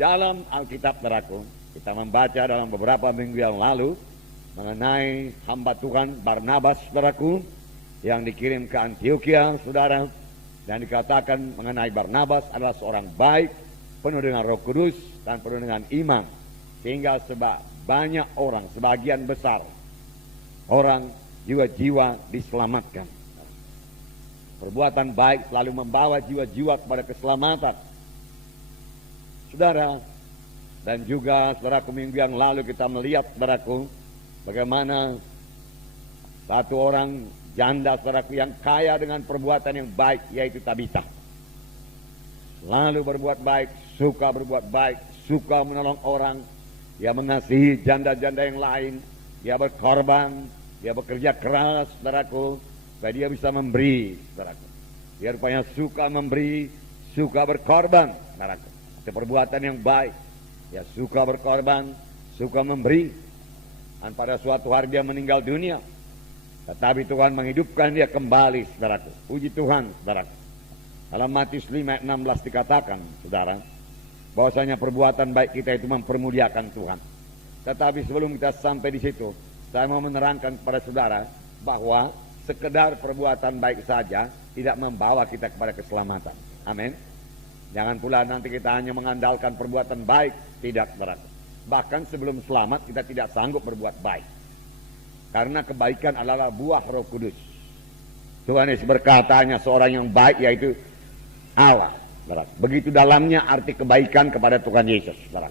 dalam Alkitab, saudaraku, kita membaca dalam beberapa minggu yang lalu mengenai hamba Tuhan Barnabas, saudaraku, yang dikirim ke Antioquia, saudara, dan dikatakan mengenai Barnabas adalah seorang baik, penuh dengan Roh Kudus dan penuh dengan iman, sehingga banyak orang, sebagian besar orang jiwa-jiwa diselamatkan. Perbuatan baik selalu membawa jiwa-jiwa kepada keselamatan, saudara. Dan juga, saudaraku, minggu yang lalu kita melihat, saudaraku, bagaimana satu orang janda, saudaraku, yang kaya dengan perbuatan yang baik, yaitu Tabita. Lalu berbuat baik, suka berbuat baik, suka menolong orang. Dia mengasihi janda-janda yang lain. Dia berkorban, dia bekerja keras, saudaraku, supaya dia bisa memberi, saudaraku. Dia rupanya suka memberi, suka berkorban, saudaraku. Itu perbuatan yang baik. Dia suka berkorban, suka memberi. Dan pada suatu hari dia meninggal dunia, tetapi Tuhan menghidupkan dia kembali, saudaraku. Puji Tuhan, saudaraku. Dalam Matius 5:16 dikatakan, saudara, bahwasanya perbuatan baik kita itu mempermuliakan Tuhan. Tetapi sebelum kita sampai di situ, saya mau menerangkan kepada saudara bahwa sekedar perbuatan baik saja tidak membawa kita kepada keselamatan. Amin. Jangan pula nanti kita hanya mengandalkan perbuatan baik. Tidak, saudara. Bahkan sebelum selamat kita tidak sanggup berbuat baik, karena kebaikan adalah buah Roh Kudus. Tuhan Yesus berkata, hanya seorang yang baik, yaitu Allah, saudara. Begitu dalamnya arti kebaikan kepada Tuhan Yesus, saudara.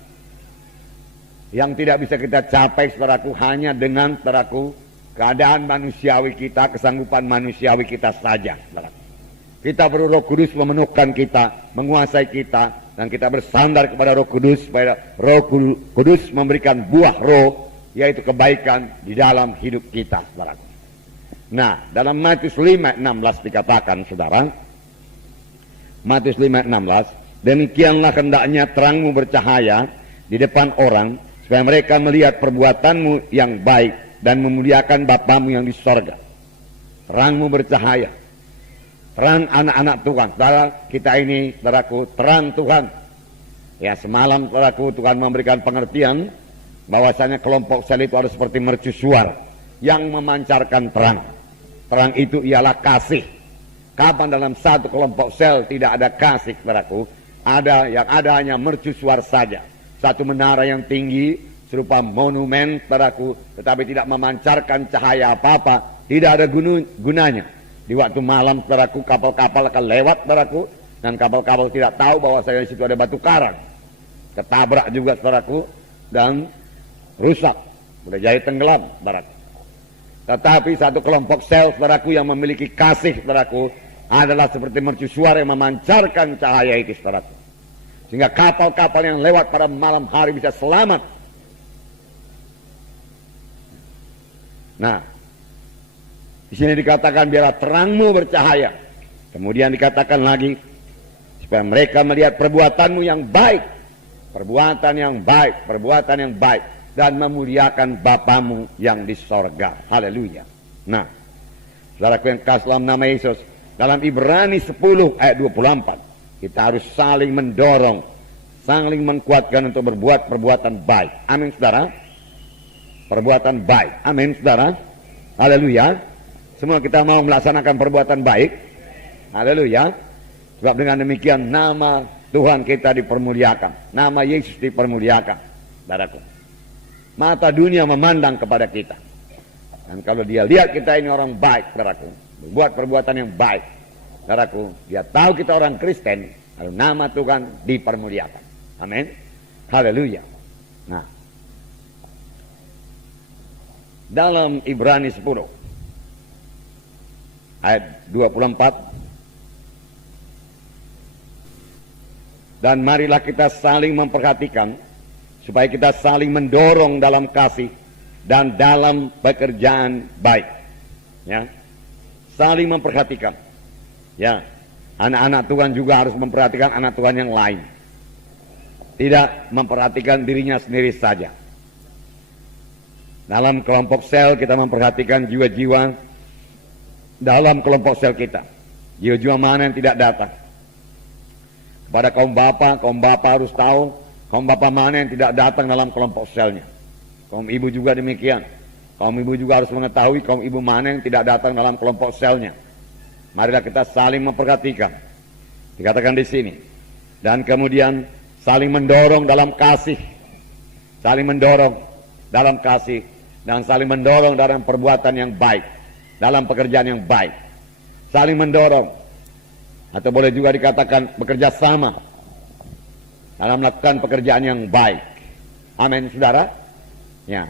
Yang tidak bisa kita capai, saudaraku, hanya dengan, saudaraku, keadaan manusiawi kita, kesanggupan manusiawi kita saja, saudara. Kita perlu Roh Kudus memenuhkan kita, menguasai kita, dan kita bersandar kepada Roh Kudus, supaya Roh Kudus memberikan buah roh, yaitu kebaikan di dalam hidup kita, saudara. Nah, dalam Matius 5:16 dikatakan, saudara, Matius 5:16, demikianlah hendaknya terangmu bercahaya di depan orang, supaya mereka melihat perbuatanmu yang baik dan memuliakan Bapamu yang di sorga. Terangmu bercahaya. Terang anak-anak Tuhan, saudara, kita ini, saudaraku, terang Tuhan. Ya, semalam, saudaraku, Tuhan memberikan pengertian bahwasanya kelompok sel itu harus seperti mercusuar yang memancarkan terang. Terang itu ialah kasih. Kapan dalam satu kelompok sel tidak ada kasih, saudaraku, yang ada hanya mercusuar saja. Satu menara yang tinggi serupa monumen, saudaraku, tetapi tidak memancarkan cahaya apa-apa, tidak ada gunanya. Di waktu malam, saudaraku, kapal-kapal akan lewat, saudaraku, dan kapal-kapal tidak tahu bahwa saya di situ ada batu karang. Ketabrak juga, saudaraku, dan rusak, boleh jadi tenggelam, saudaraku. Tetapi satu kelompok sel, saudaraku, yang memiliki kasih, saudaraku, adalah seperti mercusuar yang memancarkan cahaya itu, saudaraku, sehingga kapal-kapal yang lewat pada malam hari bisa selamat. Nah, di sini dikatakan biarlah terangmu bercahaya. Kemudian dikatakan lagi, supaya mereka melihat perbuatanmu yang baik, perbuatan yang baik, perbuatan yang baik, dan memuliakan Bapamu yang di sorga. Haleluya. Nah, saudaraku yang kasih dalam nama Yesus, dalam Ibrani 10 ayat 24, kita harus saling mendorong, saling menguatkan untuk berbuat perbuatan baik. Amin, saudara. Perbuatan baik. Amin, saudara. Haleluya. Semua kita mau melaksanakan perbuatan baik. Haleluya. Sebab dengan demikian nama Tuhan kita dipermuliakan, nama Yesus dipermuliakan, saudaraku. Mata dunia memandang kepada kita, dan kalau dia lihat kita ini orang baik, saudaraku, berbuat perbuatan yang baik, saudaraku, dia tahu kita orang Kristen, lalu nama Tuhan dipermuliakan. Amin. Haleluya. Nah, dalam Ibrani 10 ayat 24, dan marilah kita saling memperhatikan, supaya kita saling mendorong dalam kasih dan dalam pekerjaan baik. Ya, saling memperhatikan. Ya, anak-anak Tuhan juga harus memperhatikan anak Tuhan yang lain, tidak memperhatikan dirinya sendiri saja. Dalam kelompok sel kita memperhatikan jiwa-jiwa dalam kelompok sel kita, jiwa-jiwa mana yang tidak datang. Kepada kaum bapa harus tahu Kaum bapak mana yang tidak datang dalam kelompok selnya? Kaum ibu juga demikian. Kaum ibu juga harus mengetahui kaum ibu mana yang tidak datang dalam kelompok selnya. Marilah kita saling memperhatikan. Dikatakan di sini. Dan kemudian saling mendorong dalam kasih. Saling mendorong dalam kasih. Dan saling mendorong dalam perbuatan yang baik. Dalam pekerjaan yang baik. Saling mendorong. Atau boleh juga dikatakan bekerja sama dalam melakukan pekerjaan yang baik. Amin, saudara. Ya.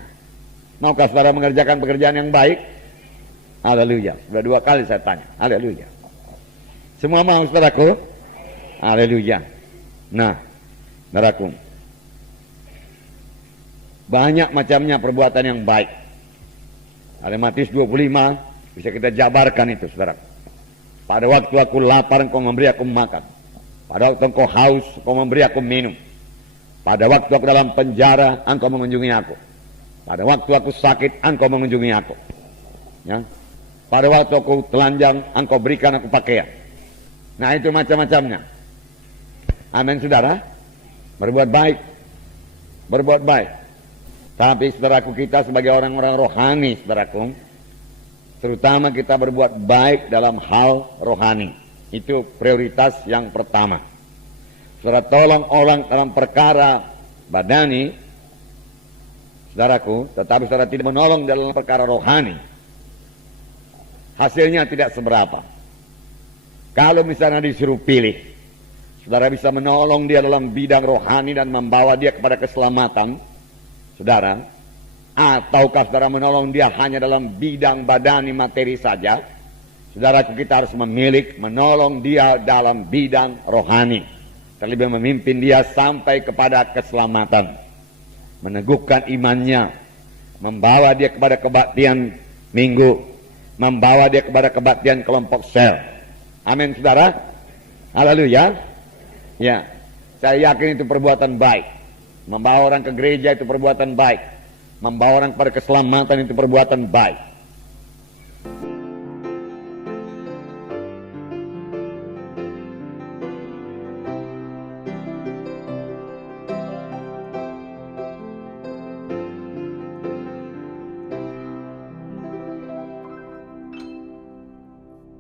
Maukah saudara mengerjakan pekerjaan yang baik? Haleluya. Sudah 2 kali saya tanya. Haleluya. Semua mau, saudaraku? Haleluya. Nah, saudaraku, banyak macamnya perbuatan yang baik. Ada Matius 25, bisa kita jabarkan itu, saudara. Pada waktu aku lapar, engkau memberi aku makan. Pada waktu engkau haus, engkau memberi aku minum. Pada waktu aku dalam penjara, engkau mengunjungi aku. Pada waktu aku sakit, engkau mengunjungi aku. Ya. Pada waktu aku telanjang, engkau berikan aku pakaian. Nah, itu macam-macamnya. Amin, saudara. Berbuat baik. Berbuat baik. Tapi saudaraku, kita sebagai orang-orang rohani, saudaraku, terutama kita berbuat baik dalam hal rohani. Itu prioritas yang pertama. Saudara tolong orang dalam perkara badani, saudaraku, tetapi saudara tidak menolong dalam perkara rohani, hasilnya tidak seberapa. Kalau misalnya disuruh pilih, saudara bisa menolong dia dalam bidang rohani dan membawa dia kepada keselamatan, saudara, ataukah saudara menolong dia hanya dalam bidang badani materi saja, saudaraku, kita harus memilih menolong dia dalam bidang rohani, terlebih memimpin dia sampai kepada keselamatan, meneguhkan imannya, membawa dia kepada kebaktian minggu, membawa dia kepada kebaktian kelompok sel. Amin, saudara. Haleluya. Ya, saya yakin itu perbuatan baik. Membawa orang ke gereja itu perbuatan baik. Membawa orang kepada keselamatan itu perbuatan baik.